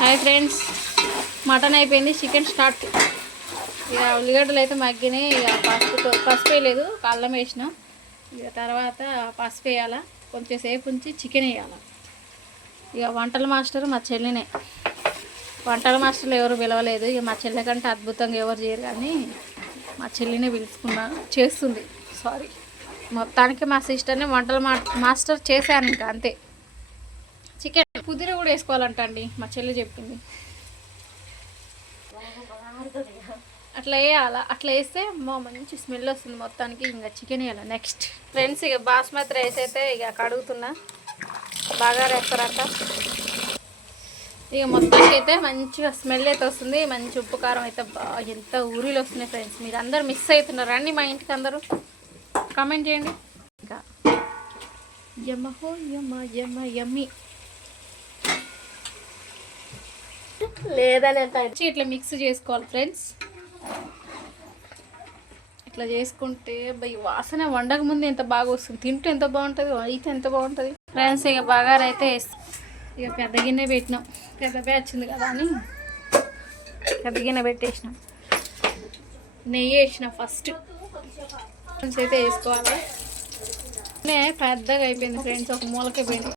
Hi friends, mutton అయిపోయింది, chicken start. ఇక ఉల్లిగడ్డలు అయితే మగ్గినాయి. ఇక పసుపు వేయలేదు, అల్లం వేసినాం. ఇక తర్వాత పసుపు వేయాలా, కొంచెం సేపు ఉంచి చికెన్ వేయాలి. ఇక వంటల మాస్టర్ మా చెల్లినే. వంటల మాస్టర్లు ఎవరు పిలవలేదు. ఇక మా చెల్లె కంటే అద్భుతంగా ఎవరు చేయరు, కానీ మా చెల్లినే పిలుచుకున్నా, చేస్తుంది. సారీ, మొత్తానికి మా సిస్టర్ని వంటల మాస్టర్ చేశాను. ఇంకా అంతే. చికెన్ పుదీనా కూడా వేసుకోవాలంట అండి, మా చెల్లి చెప్పింది. అట్లా వేయాలా, అట్లా వేస్తే మంచి స్మెల్ వస్తుంది మొత్తానికి. ఇంకా చికెన్ వేయాలి నెక్స్ట్. ఫ్రెండ్స్, ఇక బాస్మతి రైస్ అయితే ఇక కడుగుతున్నా, బాగా వేస్తారంట. ఇక మొత్తానికి అయితే మంచిగా స్మెల్ అయితే వస్తుంది. మంచి ఉప్పు కారం అయితే ఎంత ఊరిలో వస్తున్నాయి ఫ్రెండ్స్. మీరు అందరు మిస్ అవుతున్నారు. రండి మా ఇంటికి, అందరూ కామెంట్ చేయండి. ఇంకా యమ్మహో యమ్మీ లేదని ఇట్లా మిక్స్ చేసుకోవాలి ఫ్రెండ్స్. ఇట్లా చేసుకుంటే వాసన వండక ముందు ఎంత బాగా వస్తుంది, తింటూ ఎంత బాగుంటుంది, అయితే ఎంత బాగుంటుంది ఫ్రెండ్స్. ఇక బాగా అయితే ఇక పెద్ద గిన్నె పెట్టినాం, పెద్ద వచ్చింది కదా అని పెద్ద గిన్నె పెట్టేసినాం. నెయ్యి వేసిన ఫస్ట్ అయితే వేసుకోవాలి. పెద్దగా అయిపోయింది ఫ్రెండ్స్, ఒక మూలకే పోయింది.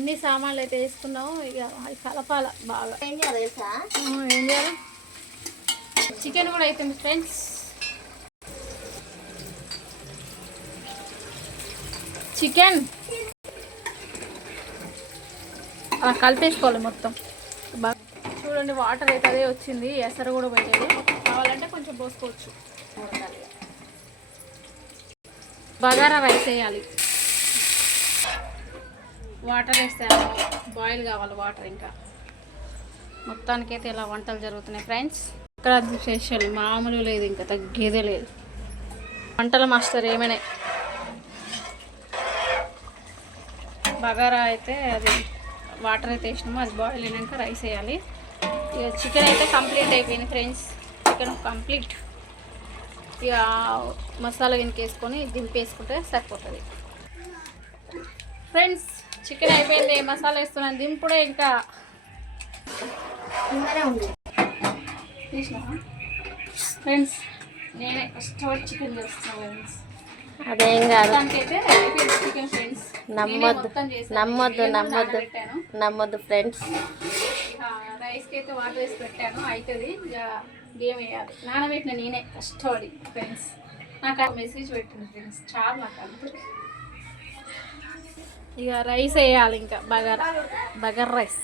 అన్ని సామాన్లు అయితే వేసుకున్నాము. ఇక అవి కలపాల బాగా. ఏం చేయాలి, చికెన్ కూడా అయిపోయింది ఫ్రెండ్స్. చికెన్ అలా కలిపేసుకోవాలి మొత్తం బాగా. చూడండి, వాటర్ అయితే అదే వచ్చింది, ఎసరు కూడా పోయేది. కావాలంటే కొంచెం పోసుకోవచ్చు. బగారా రైస్ వేయాలి, వాటర్ వేస్తాను, బాయిల్ కావాలి వాటర్. ఇంకా మొత్తానికైతే ఇలా వంటలు జరుగుతున్నాయి ఫ్రెండ్స్. ఇక్కడ స్పెషల్ మామూలు లేదు, ఇంకా తగ్గేదే లేదు. వంటల మాస్టర్ ఏమైనా. బగారా అయితే అది వాటర్ అయితే వేసినాము, అది బాయిల్ అయినాక రైస్ వేయాలి. ఇక చికెన్ అయితే కంప్లీట్ అయిపోయింది ఫ్రెండ్స్. Chicken complete. ఇక మసాలా వెనకేసుకొని దింపేసుకుంటే సరిపోతుంది ఫ్రెండ్స్. చికెన్ అయిపోయింది, మసాలా వేస్తున్నాను, దింపుడే. ఇంకా ఫ్రెండ్స్, నేనే కష్టపడి చికెన్ చేస్తున్నాను ఫ్రెండ్స్. అదేం కాదు, చికెన్ ఫ్రెండ్స్. నమ్మొద్దు ఫ్రెండ్స్. రైస్కి అయితే వాటర్ వేసి పెట్టాను, అవుతుంది. ఇక బియ్యం వేయాలి, నానబెట్టిన నేనే కష్టపడి ఫ్రెండ్స్. నాకు ఆ మెసేజ్ పెట్టింది ఫ్రెండ్స్, చాలా నాకు అనుకుంటుంది. ఇక రైస్ వేయాలి, ఇంకా బగారా రైస్.